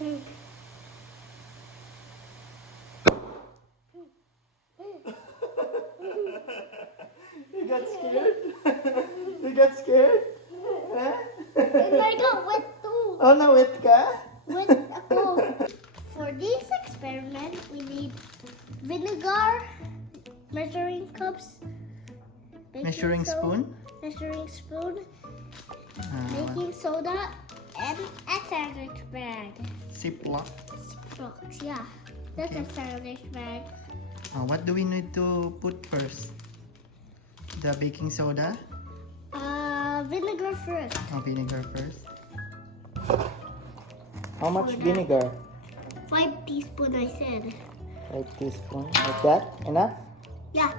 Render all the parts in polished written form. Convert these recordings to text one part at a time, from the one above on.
You got scared? You got scared? Huh? And I got wet too. Oh, na-wet ka? Wet ako. For this experiment, we need vinegar, measuring cups, Measuring spoon? measuring spoon, baking soda, and a sandwich bag. Ziploc. Rocks, yeah. That's a sandwich bag. What do we need to put first? The baking soda? Vinegar first. Vinegar first. How much vinegar? 5 teaspoons, I said. 5 teaspoons. Like that? Enough? Yeah,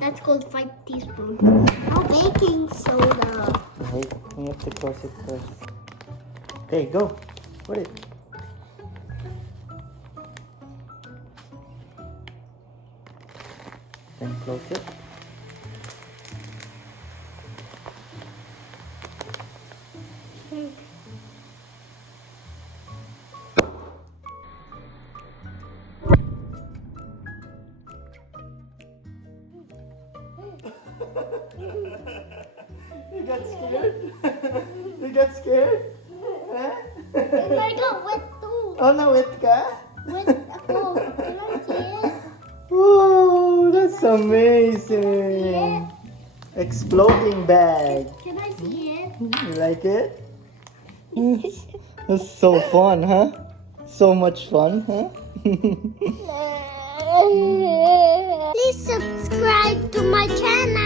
that's called 5 teaspoons. Now baking soda. Wait, we have to close it first. Okay, go. Put it. Then close it. You got scared? You got scared? Huh? And I got wet too. Oh, na-wet ka? Wet ako. Can I see it? Whoa, that's amazing. Exploding bag. Can I see it? You like it? That's so fun, huh? So much fun, huh? Please subscribe to my channel.